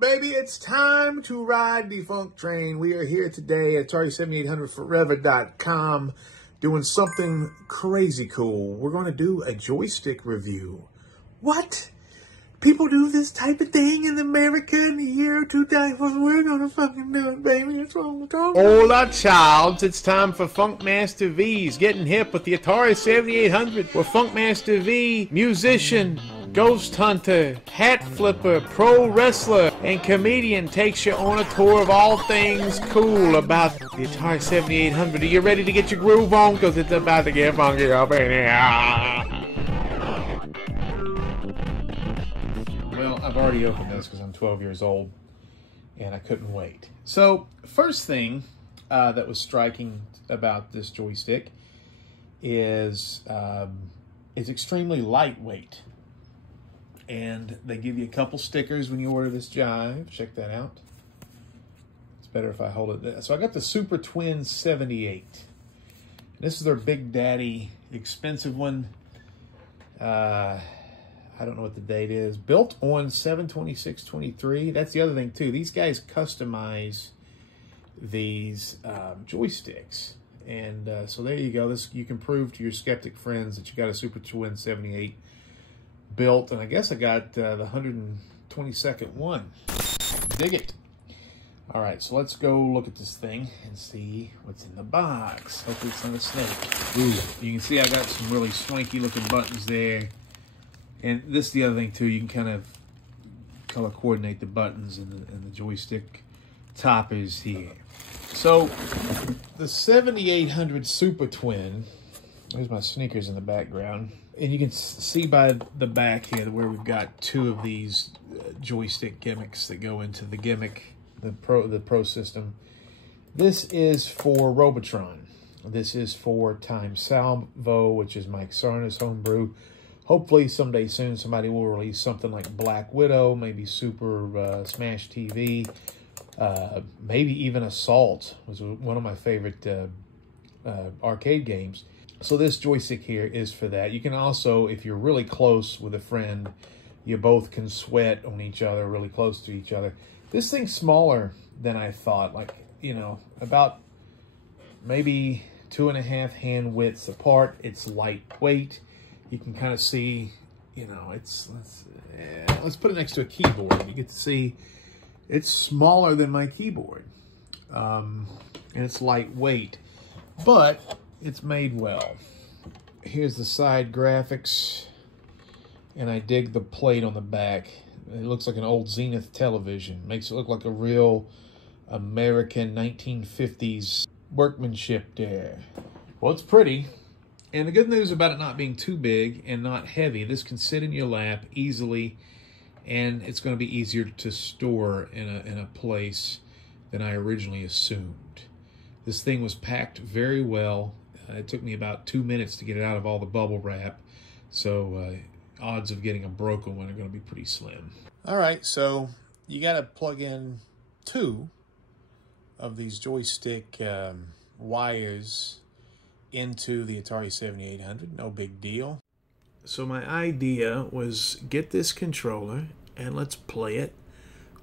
Baby, it's time to ride the funk train. We are here today at Atari7800forever.com doing something crazy cool. We're going to do a joystick review. What? People do this type of thing in America in the year 2000. We're going to fucking do it, baby. That's what we're talking about. Hola, childs. It's time for Funkmaster V's getting hip with the Atari 7800. Where Funkmaster V, musician, ghost hunter, hat flipper, pro wrestler, and comedian takes you on a tour of all things cool about the Atari 7800. Are you ready to get your groove on? Because it's about to get funky up in here. Well, I've already opened this because I'm 12 years old and I couldn't wait. So, first thing that was striking about this joystick is it's extremely lightweight. And they give you a couple stickers when you order this jive. Check that out. It's better if I hold it there. So I got the Super Twin 78. This is their Big Daddy expensive one. I don't know what the date is. Built on 7/26/23. That's the other thing too. These guys customize these joysticks. And so there you go. This, you can prove to your skeptic friends that you got a Super Twin 78 built, and I guess I got the 122nd one. Dig it. All right, so let's go look at this thing and see what's in the box. Hopefully it's not a snake. Ooh, you can see I got some really swanky looking buttons there. And this is the other thing too, you can kind of color coordinate the buttons, and the joystick top is here. So the 7800 Super Twin, there's my sneakers in the background. And you can see by the back here where we've got two of these joystick gimmicks that go into the gimmick, the Pro system. This is for Robotron. This is for Salvo, which is Mike Sarna's homebrew. Hopefully someday soon somebody will release something like Black Widow, maybe Super Smash TV, maybe even Assault was one of my favorite arcade games. So this joystick here is for that. You can also, if you're really close with a friend, you both can sweat on each other, really close to each other. This thing's smaller than I thought, like, you know, about maybe 2.5 hand widths apart. It's lightweight. You can kind of see, you know, let's put it next to a keyboard. You get to see it's smaller than my keyboard. And it's lightweight, but it's made well. Here's the side graphics, and I dig the plate on the back. It looks like an old Zenith television. Makes it look like a real American 1950s workmanship there. Well, it's pretty. And the good news about it not being too big and not heavy, this can sit in your lap easily, and it's going to be easier to store in a place than I originally assumed. This thing was packed very well. It took me about 2 minutes to get it out of all the bubble wrap, so odds of getting a broken one are going to be pretty slim. All right, so you got to plug in 2 of these joystick wires into the Atari 7800. No big deal. So my idea was get this controller and let's play it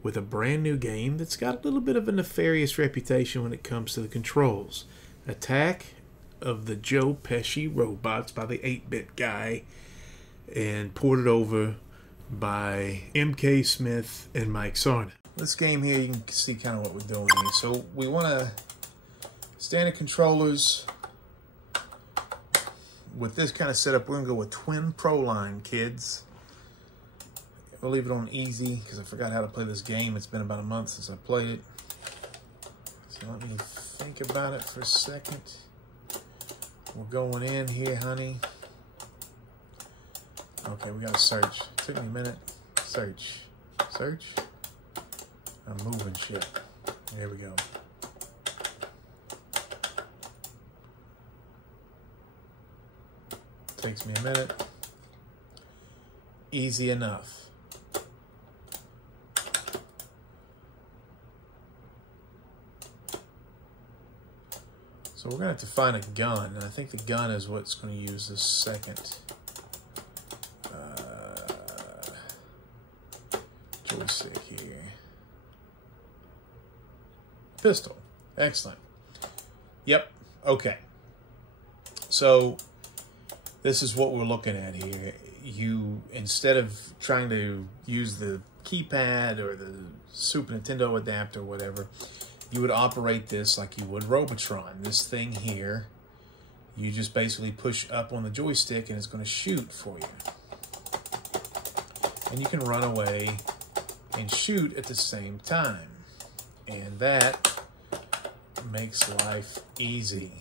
with a brand new game that's got a little bit of a nefarious reputation when it comes to the controls. Attack of the Joe Pesci Robots by the 8-bit guy, and ported over by M.K. Smith and Mike Sarna. This game here, you can see kind of what we're doing here. So we want to standard controllers. With this kind of setup, we're going to go with Twin Pro Line, kids. We'll leave it on easy because I forgot how to play this game. It's been about a month since I played it. So let me think about it for a second. We're going in here, honey. Okay, we got to search. It took me a minute. Search. Search. I'm moving shit. There we go. Takes me a minute. Easy enough. So we're going to have to find a gun, and I think the gun is what's going to use this second joystick here. Pistol. Excellent. Yep. Okay. So this is what we're looking at here. You, instead of trying to use the keypad or the Super Nintendo adapter or whatever, you would operate this like you would Robotron. This thing here, you just basically push up on the joystick and it's going to shoot for you. And you can run away and shoot at the same time. And that makes life easy.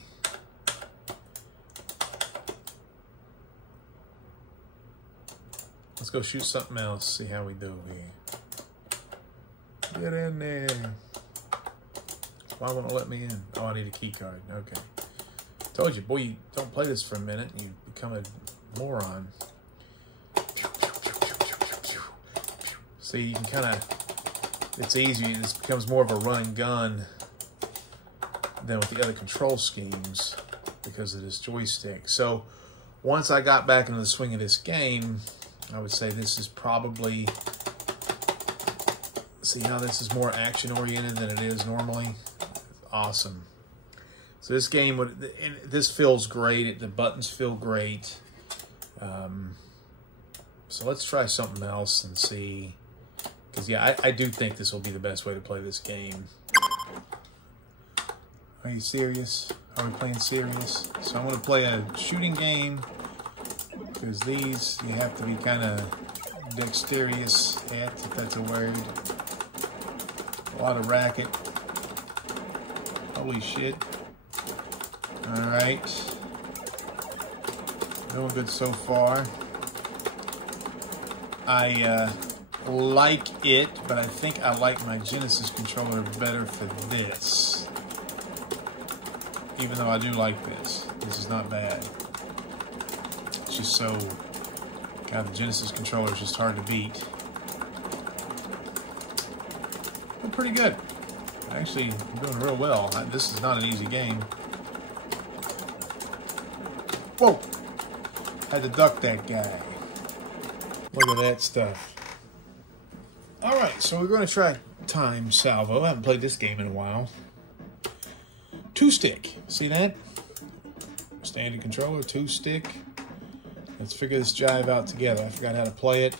Let's go shoot something else, see how we do here. Get in there. Why won't it let me in? Oh, I need a key card. Okay. Told you, boy, you don't play this for a minute and you become a moron. See, you can kind of, it's easy. This becomes more of a run and gun than with the other control schemes because of this joystick. So once I got back into the swing of this game, I would say this is probably, see how this is more action oriented than it is normally? Awesome. So this game, this feels great. The buttons feel great. So let's try something else and see. Because yeah, I do think this will be the best way to play this game. Are you serious? Are we playing serious? So I'm going to play a shooting game. Because these, you have to be kind of dexterous at, if that's a word. A lot of racket. Holy shit. Alright. Doing good so far. I like it, but I think I like my Genesis controller better for this. Even though I do like this. This is not bad. It's just so, God, the Genesis controller is just hard to beat. But pretty good. Actually, I'm doing real well. This is not an easy game. Whoa! Had to duck that guy. Look at that stuff. Alright, so we're going to try Time Salvo. I haven't played this game in a while. Two-stick. See that? Standard controller, two-stick. Let's figure this jive out together. I forgot how to play it.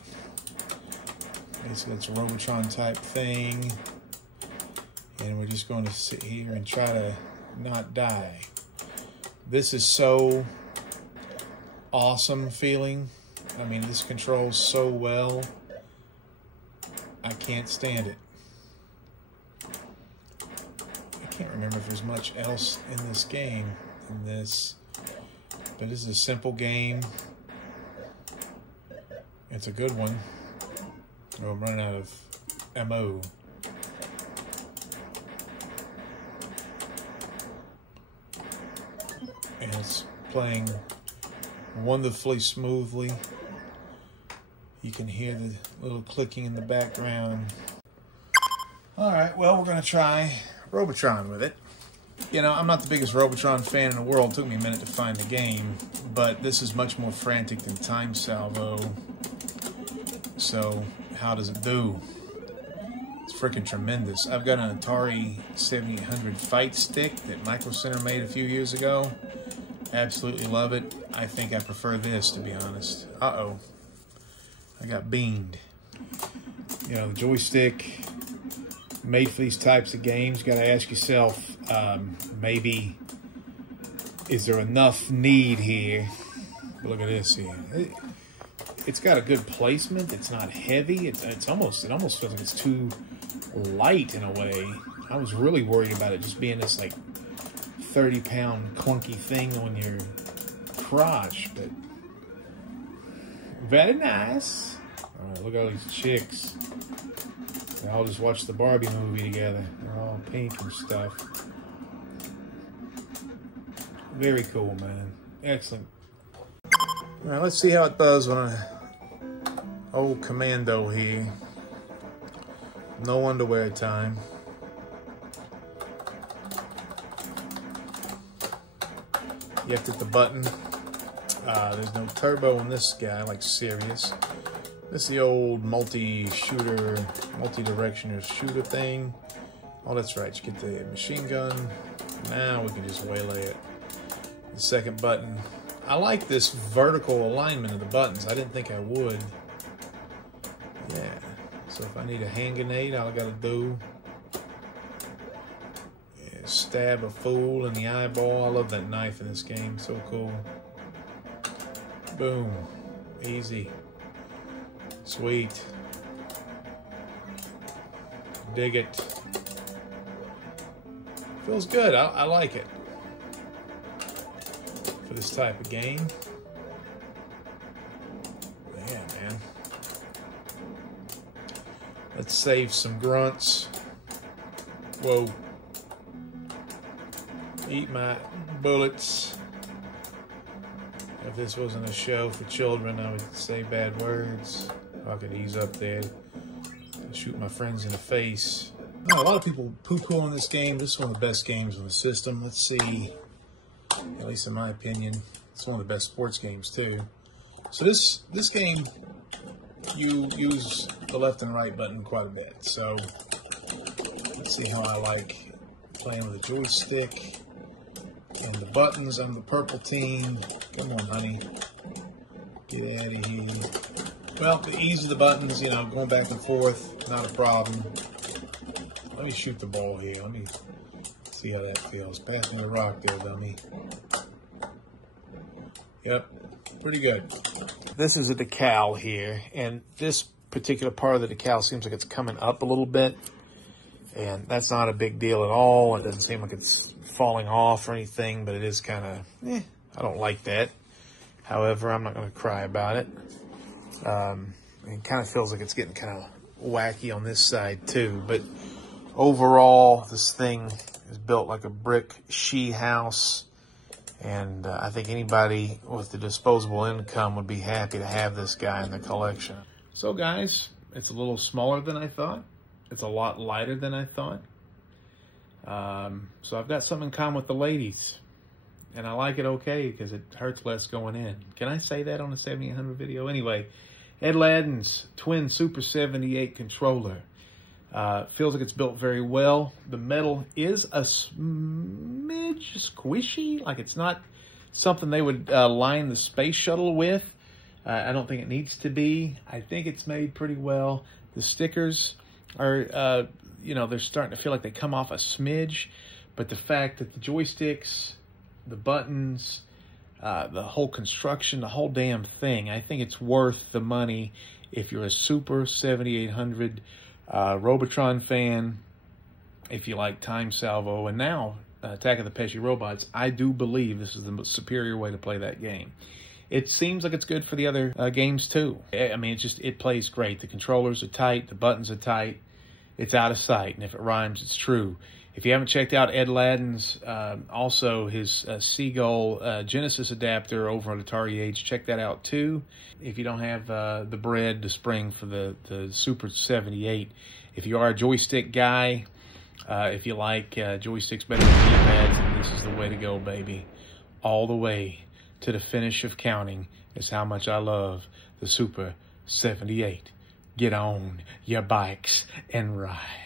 Basically, it's a Robotron type thing. And we're just going to sit here and try to not die. This is so awesome feeling. I mean, this controls so well. I can't stand it. I can't remember if there's much else in this game than this. But this is a simple game. It's a good one. Oh, I'm running out of ammo. And it's playing wonderfully smoothly. You can hear the little clicking in the background. Alright, well, we're going to try Robotron with it. You know, I'm not the biggest Robotron fan in the world. It took me a minute to find the game. But this is much more frantic than Time Salvo. So, how does it do? It's freaking tremendous. I've got an Atari 7800 fight stick that Micro Center made a few years ago. Absolutely love it. I think I prefer this, to be honest. Uh-oh. I got beamed. You know, the joystick made for these types of games. You got to ask yourself, maybe, is there enough need here? Look at this here. It's got a good placement. It's not heavy. It almost feels like it's too light in a way. I was really worried about it just being this like 30-pound clunky thing on your crotch, but very nice. All right, look at all these chicks. They all just watched the Barbie movie together. They're all pink and stuff. Very cool, man. Excellent. All right, let's see how it does on an old Commando here. No underwear time. You have to hit the button. There's no turbo on this guy like Sirius. This is the old multi-shooter, multi-directioner shooter thing. Oh, that's right. You get the machine gun. Now we can just waylay it. The second button. I like this vertical alignment of the buttons. I didn't think I would. Yeah. So if I need a hand grenade, all I gotta do is stab a fool in the eyeball. I love that knife in this game. So cool. Boom. Easy. Sweet. Dig it. Feels good. I like it for this type of game. Yeah, man. Let's save some grunts. Whoa. Eat my bullets. If this wasn't a show for children, I would say bad words. I could ease up there. Shoot my friends in the face. Now, a lot of people poo-poo on this game. This is one of the best games on the system. Let's see. At least in my opinion, it's one of the best sports games too. So this game, you use the left and right button quite a bit. So let's see how I like playing with a joystick and the buttons. I'm the purple team. Come on, honey. Get out of here. Well, the ease of the buttons, you know, going back and forth, not a problem. Let me shoot the ball here. Let me see how that feels. Passing the rock there, dummy. Yep, pretty good. This is a decal here, and this particular part of the decal seems like it's coming up a little bit, and that's not a big deal at all. It doesn't seem like it's falling off or anything, but it is kind of, I don't like that. However, I'm not going to cry about it. It kind of feels like it's getting kind of wacky on this side too, but overall, this thing is built like a brick she house, and I think anybody with the disposable income would be happy to have this guy in the collection. So guys, it's a little smaller than I thought. It's a lot lighter than I thought. So I've got something in common with the ladies, and I like it okay because it hurts less going in. Can I say that on a 7800 video? Anyway, Edladdin's Twin Super 78 controller. Feels like it's built very well. The metal is a smidge squishy, like it's not something they would line the space shuttle with. I don't think it needs to be. I think it's made pretty well. The stickers are, you know, they're starting to feel like they come off a smidge, but the fact that the joysticks, the buttons, the whole construction, the whole damn thing, I think it's worth the money if you're a Super 7800 Robotron fan, if you like Time Salvo, and now Attack of the Petscii Robots. I do believe this is the most superior way to play that game. It seems like it's good for the other games too. I mean, it plays great. The controllers are tight, the buttons are tight, it's out of sight, and if it rhymes, it's true. If you haven't checked out Edladdin's, also his Seagull Genesis adapter over on Atari Age, check that out too. If you don't have the bread to spring for the Super 78, if you are a joystick guy, if you like joysticks better than keypads, this is the way to go, baby. All the way to the finish of counting is how much I love the Super 78. Get on your bikes and ride.